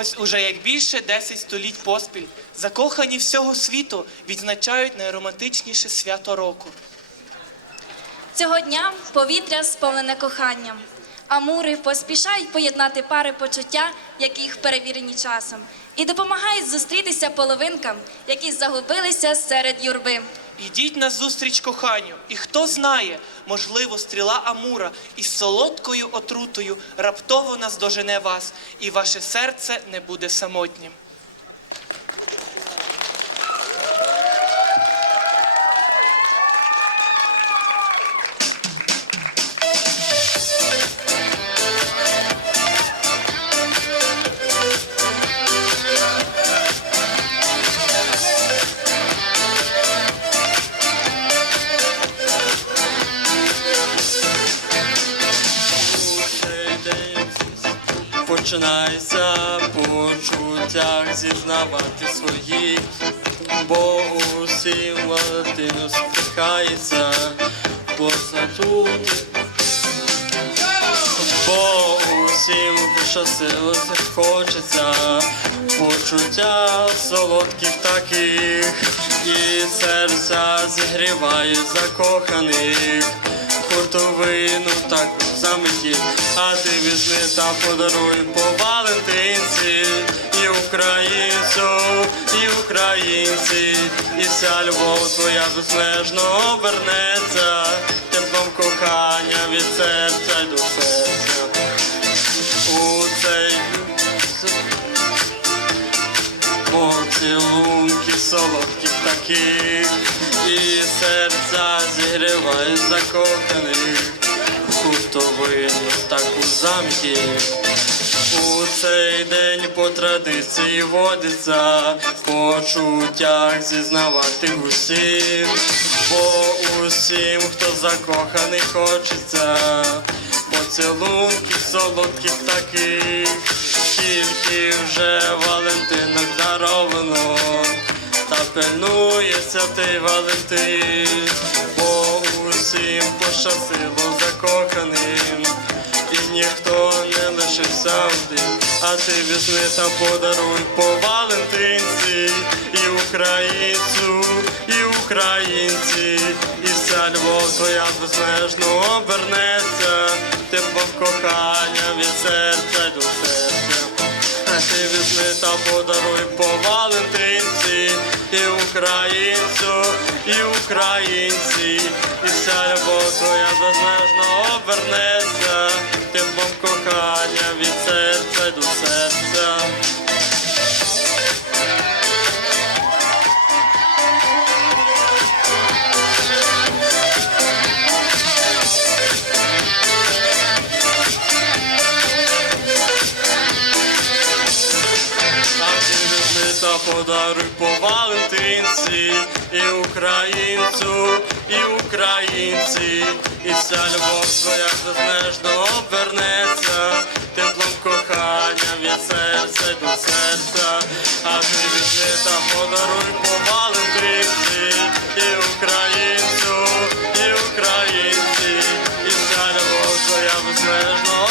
Ось уже як більше 10 століть поспіль закохані всього світу відзначають найромантичніше свято року. Цього дня повітря сповнене коханням. Амури поспішають поєднати пари почуття, які їх перевірені часом, і допомагають зустрітися половинкам, які загубилися серед юрби. Ідіть на зустріч коханню, і хто знає, можливо, стріла Амура із солодкою отрутою раптово наздожене вас, і ваше серце не буде самотнім. Починається по чуттях зізнавати свої, бо усім Валентину спихається посадути, бо усім пощастило хочеться почуття солодких таких, і серця зігріває закоханих хуртовину так заметі, а ти візьми та подаруй по Валентинці, і українцю, і українці, і вся любов твоя безмежно обернеться, теплом кохання від серця й до серця. У цей поцілунки солодких таких, і серця зігріває закоханих, хутовину таку замки. У цей день по традиції водиться, в почуттях зізнавати усім, бо усім, хто закоханий, хочеться, поцілунків солодких таких, тільки вже Валентинок даровано, та пильнується ти Валентин, бо усім пощастило закоханим, і ніхто не лишився один, а ти візьми та подаруй по Валентинці, і українцю, і українці, і вся любов твоя безмежно обернеться, теплом кохання від серця до серця. А ти візьми та подаруй по Валентинці, українцю, і українці, і вся любов твоя безмежно обернеться, теплом кохання від серця до серця. Подаруй по Валентинці, і українцю, і українці, і вся любов твоя безмежно обернеться, теплом кохання від серця до серця, а ти візьми та подаруй по Валентинці, і українцю, і українці, і вся любов твоя безмежно